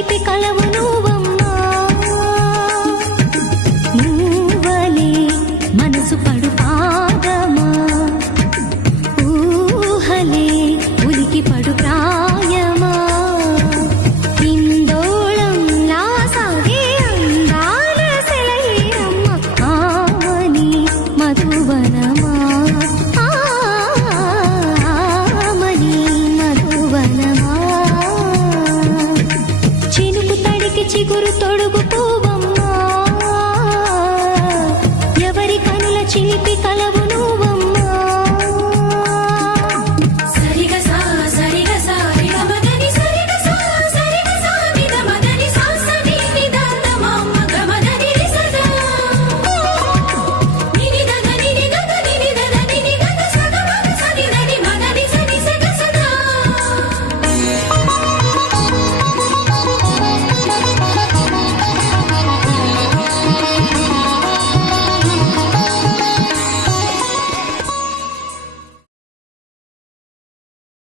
చిలిపి కలవు నువ్వమ్మా నువ్వలే మనసు పడు పాదమా ఊహలే ఉలికి పడు ప్రాయమా ఇందోళంలా సాగే అందాల సెలయేరమ్మ ఆమని మధువనమా ఆమని మధువనమా చినుకు తడికి చిగురు తొడుగు